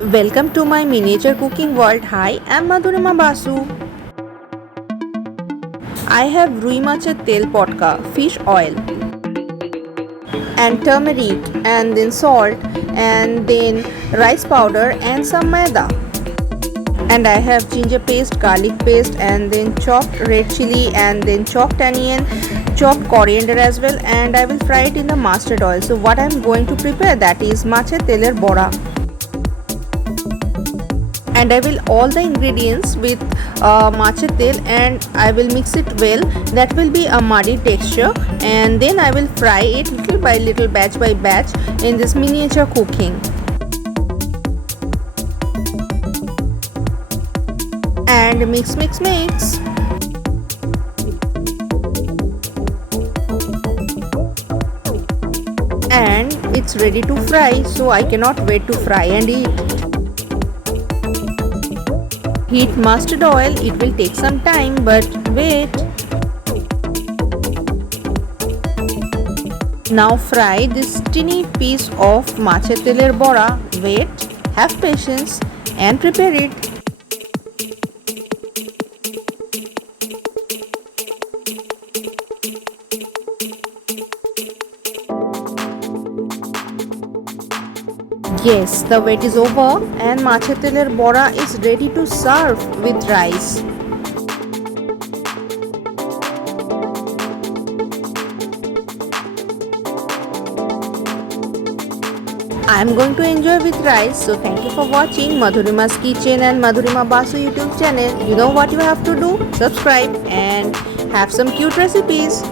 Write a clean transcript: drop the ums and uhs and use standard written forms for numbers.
Welcome to my miniature cooking world. Hi, I'm Madhurima Basu. I have Rui Mach Tel-Potka fish oil and turmeric and then salt and then rice powder and some maida. And I have ginger paste, garlic paste and then chopped red chili and then chopped onion, chopped coriander as well, and I will fry it in the mustard oil. So what I'm going to prepare, that is Maach teler Bora. And I will all the ingredients with Maach tel and I will mix it well. That will be a muddy texture, and then I will fry it little by little, batch by batch in this miniature cooking. And mix. And it's ready to fry, so I cannot wait to fry and eat. Heat mustard oil, it will take some time, but wait. Now fry this tiny piece of Maach teler Bora. Wait, have patience and prepare it. Yes, the wait is over and Maach teler Bora is ready to serve with rice. I am going to enjoy with rice. So thank you for watching Madhurima's Kitchen and Madhurima Basu YouTube channel. You know what you have to do? Subscribe and have some cute recipes.